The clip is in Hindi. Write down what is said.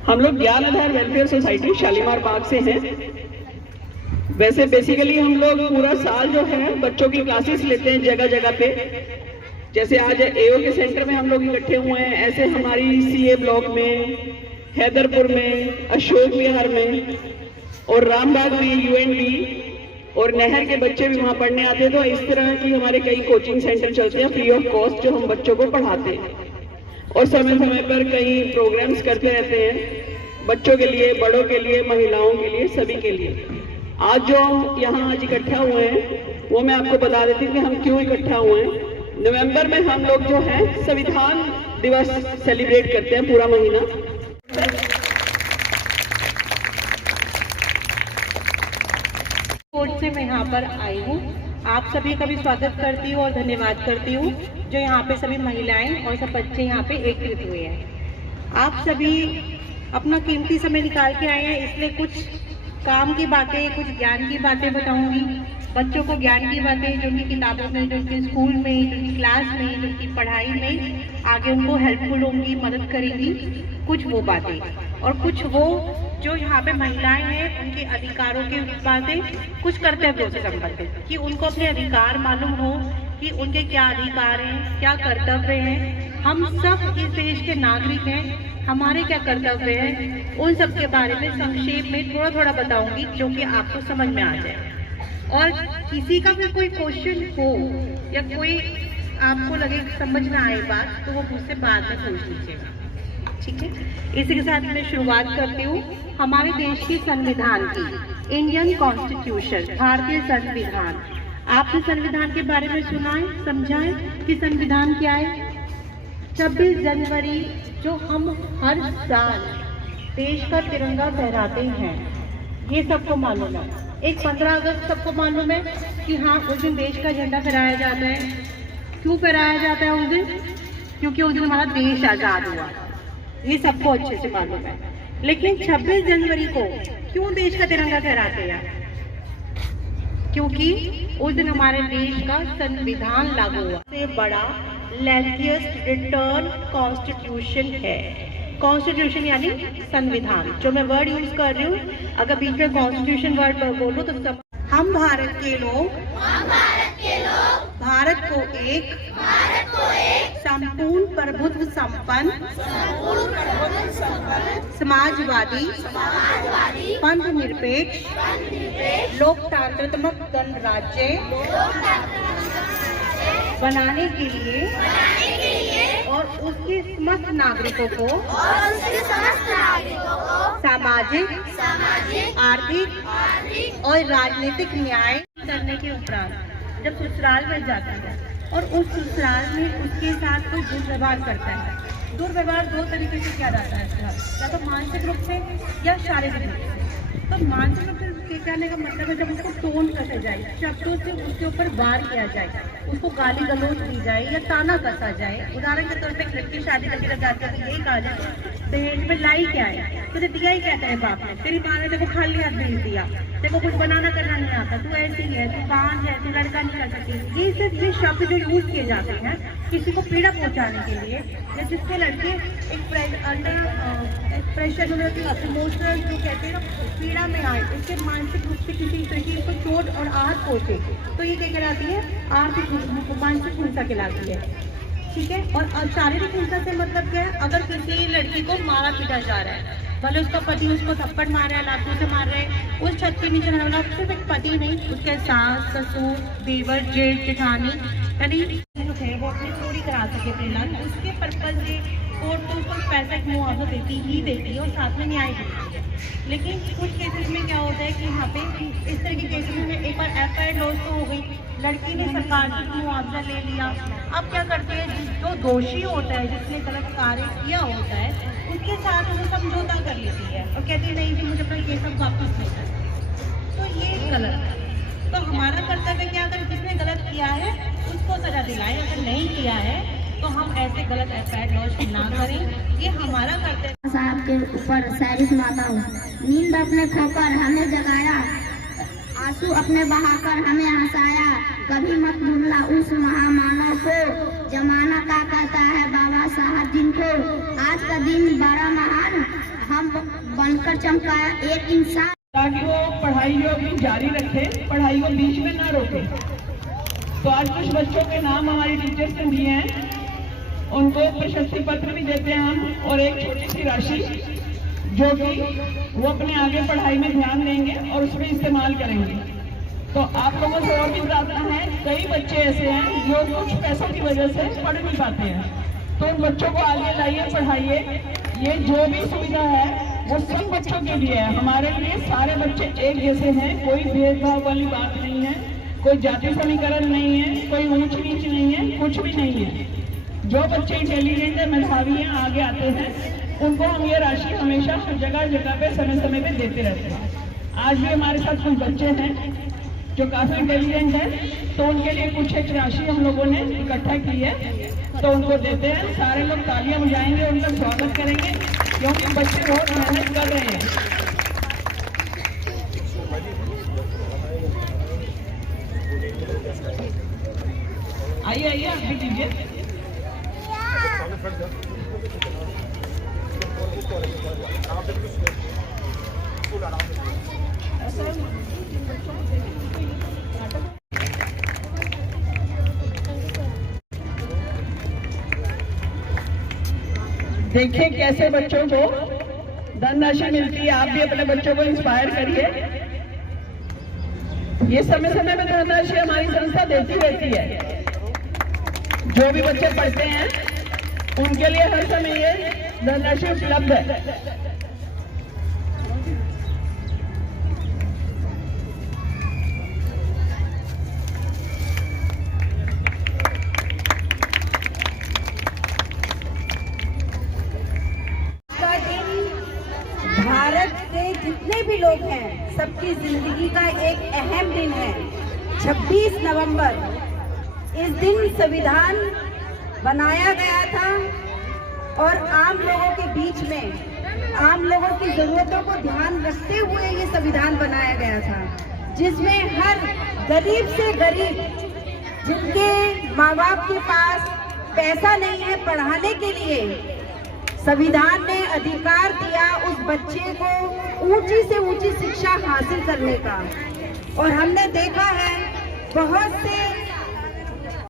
हम लोग ज्ञान आधार वेलफेयर सोसाइटी शालीमार बाग से हैं। वैसे बेसिकली हम लोग पूरा साल जो है बच्चों की क्लासेस लेते हैं जगह जगह पे। जैसे आज एओ के सेंटर में हम लोग इकट्ठे हुए हैं, ऐसे हमारी सीए ब्लॉक में, हैदरपुर में, अशोक विहार में और रामबाग में यूएनडी और नहर के बच्चे भी वहाँ पढ़ने आते हैं। तो इस तरह की हमारे कई कोचिंग सेंटर चलते हैं फ्री ऑफ कॉस्ट, जो हम बच्चों को पढ़ाते हैं और समय समय पर कई प्रोग्राम्स करते रहते हैं बच्चों के लिए, बड़ों के लिए, महिलाओं के लिए, सभी के लिए। आज जो हम यहाँ आज इकट्ठा हुए हैं वो मैं आपको बता देती हूँ कि हम क्यों इकट्ठा हुए हैं। नवंबर में हम लोग जो है संविधान दिवस सेलिब्रेट करते हैं पूरा महीना। कोर्ट से मैं यहाँ पर आई हूँ। आप सभी का भी स्वागत करती हूँ और धन्यवाद करती हूँ जो यहाँ पे सभी महिलाएं और सब बच्चे यहाँ पे एकत्रित हुए हैं। आप सभी अपना कीमती समय निकाल के आए हैं, इसलिए कुछ काम की बातें, कुछ ज्ञान की बातें बताऊंगी। बच्चों को ज्ञान की बातें जो उनकी किताबों में, जो उनके स्कूल में, जो उनकी क्लास में, जो उनकी पढ़ाई में आगे उनको हेल्पफुल होंगी, मदद करेंगी। कुछ वो बातें और कुछ वो जो यहाँ पे महिलाएं हैं उनके अधिकारों की बातें, कुछ कर्तव्यों से संबंधित कि उनको अपने अधिकार मालूम हो कि उनके क्या अधिकार हैं, क्या कर्तव्य हैं। हम सब इस देश के नागरिक हैं, हमारे क्या कर्तव्य हैं, उन सब के बारे में संक्षेप में थोड़ा थोड़ा बताऊंगी जो कि आपको समझ में आ जाए। और किसी का भी कोई क्वेश्चन हो या कोई आपको लगे समझ ना आए बात, तो वो मुझसे बाद में पूछ लीजिएगा, ठीक है। इसी के साथ मैं शुरुआत करती हूँ हमारे देश के संविधान की। इंडियन कॉन्स्टिट्यूशन, भारतीय संविधान। आपने संविधान के बारे में सुना है, समझा है कि संविधान क्या है? 26 जनवरी जो हम हर साल देश का तिरंगा फहराते हैं, ये सबको मालूम है। एक 15 अगस्त सबको मालूम है कि हाँ उस दिन देश का झंडा फहराया जाता है। क्यों फहराया जाता है उस दिन? क्योंकि उस दिन हमारा देश आजाद हुआ, ये सबको अच्छे से मालूम है। लेकिन 26 जनवरी को क्यों देश का तिरंगा फहराते हैं? क्योंकि उस दिन हमारे देश का संविधान लागू हुआ। सबसे बड़ा लेंथिएस्ट रिटर्न कॉन्स्टिट्यूशन है। कॉन्स्टिट्यूशन यानी संविधान। जो मैं वर्ड यूज कर रही हूँ, अगर बीच में कॉन्स्टिट्यूशन वर्ड बोलो तो सब। हम भारत के लोग भारत को एक संपूर्ण प्रभुत्व संपन्न समाजवादी पंथ निरपेक्ष लोकतांत्रिक गणराज्य बनाने के लिए और उसके समस्त नागरिकों को सामाजिक, आर्थिक और राजनीतिक न्याय करने के उपरांत जब ससुराल में जाता है और उस ससुराल में उसके साथ कोई दुर्व्यवहार करता है। दुर्व्यवहार दो तरीके से किया जाता है, या तो मानसिक रूप से या शारीरिक रूप से। तो मानसिक रूप से कहने का मतलब है जब उसको टोन कसा जाए, शब्दों से उसके ऊपर वार किया जाए, उसको गाली गलौज दी जाए या ताना कसा जाए। उदाहरण के तौर पे एक लड़की शादी करके जाती है तो यही कहा जाए दहेज में लाई क्या है, तुझे दिया ही कहते हैं बाप ने, तेरी माँ ने देखो खाली हाथ भेज दिया, देखो कुछ बनाना करना नहीं आता, तू ऐसी है, तू बांझ है, तू लड़का नहीं कर सकती। ये सिर्फ ये शब्द जो यूज किए जाते हैं किसी को पीड़ा पहुंचाने के लिए, या जिसके लड़के एक प्रेशर इमोशनल जो कहते हैं ना पीड़ा में आए, उसके मानसिक रूप से किसी तरीके को चोट और आहत पहुंचे, तो ये क्या कहलाती है? आर्थिक मानसिक हिंसा कहलाती है, ठीक है। और शारीरिक हिंसा से मतलब क्या है? अगर किसी लड़की को मारा पीटा जा रहा है, भले उसका पति उसको थप्पड़ मार रहा है, लातों से मार रहा है, उस छत के नीचे रहने वाला सिर्फ एक पति नहीं, उसके सास, ससुर, देवर, जेठ, जेठानी, यानी वो अपनी चोरी करा सके फिलहाल, उसके पर्पज से कोर्ट तो उसको पैसा की मुआवजा देती है और साथ में न्याय देती है। लेकिन कुछ केसेस में क्या होता है कि यहाँ पे इस तरह के केसेस में एक बार FIR लॉस तो हो गई, लड़की ने सरकार से मुआवजा ले लिया। अब क्या करते हैं, जो दोषी होता है, जिसने गलत कार्य किया होता है, उसके साथ वो समझौता कर लेती है और कहती है नहीं जी मुझे अपना केस अब वापस लेना है। तो ये गलत है। तो हमारा कर्तव्य क्या, अगर जिसने गलत किया है उसको सजा दिलाएं, अगर नहीं किया है तो हम ऐसे गलत FIR लॉस ना करें, ये हमारा कर्तव्य। साहब के ऊपर शायरी सुनाता हूँ। नींद अपने खोकर हमें जगाया, आंसू अपने बहाकर हमें हंसाया, कभी मत भूलना उस महामानव को, जमाना का कहता है बाबा साहब जिनको। आज का दिन बड़ा महान, हम बनकर चमका एक इंसान, ताकि वो पढ़ाई जो अपनी जारी रखे, पढ़ाई को बीच में ना रोके। तो आज कुछ बच्चों के नाम हमारी टीचर्स ने दिए हैं, उनको प्रशस्ति पत्र भी देते हैं हम, और एक छोटी सी राशि जो कि वो अपने आगे पढ़ाई में ध्यान देंगे और उसमें इस्तेमाल करेंगे। तो आप लोगों से और भी प्रार्थना है, कई बच्चे ऐसे हैं जो कुछ पैसों की वजह से पढ़ नहीं पाते हैं, तो उन बच्चों को आगे लाइए, पढ़ाइए। ये जो भी सुविधा है वो सब बच्चों के लिए है, हमारे लिए सारे बच्चे एक जैसे हैं, कोई भेदभाव वाली बात नहीं है, कोई जाति समीकरण नहीं है, कोई ऊंच नीच नहीं है, कुछ भी नहीं है। जो बच्चे इंटेलिजेंट है, मेधावी हैं, आगे आते हैं, उनको हम ये राशि हमेशा जगह जगह पे समय समय पे देते रहते हैं। आज भी हमारे साथ कुछ बच्चे हैं जो काफी इंटेलिजेंट है, तो उनके लिए कुछ एक राशि हम लोगों ने इकट्ठा की है, तो उनको देते हैं। सारे लोग तालियां बजाएंगे, उनका स्वागत करेंगे, क्योंकि बच्चे बहुत मेहनत कर रहे हैं। आइए आइए, आप भी दीजिए। देखिए कैसे बच्चों को धनराशि मिलती है, आप भी अपने बच्चों को इंस्पायर करिए। ये समय समय में धनराशि हमारी संस्था देती रहती है, जो भी बच्चे पढ़ते हैं उनके लिए हर समय ये धनराशि उपलब्ध है। भारत के जितने भी लोग हैं सबकी जिंदगी का एक अहम दिन है 26 नवंबर। इस दिन संविधान बनाया गया था और आम लोगों के बीच में आम लोगों की जरूरतों को ध्यान रखते हुए ये संविधान बनाया गया था, जिसमें हर गरीब से गरीब जिनके माँ बाप के पास पैसा नहीं है पढ़ाने के लिए, संविधान ने अधिकार दिया उस बच्चे को ऊंची से ऊंची शिक्षा हासिल करने का। और हमने देखा है बहुत से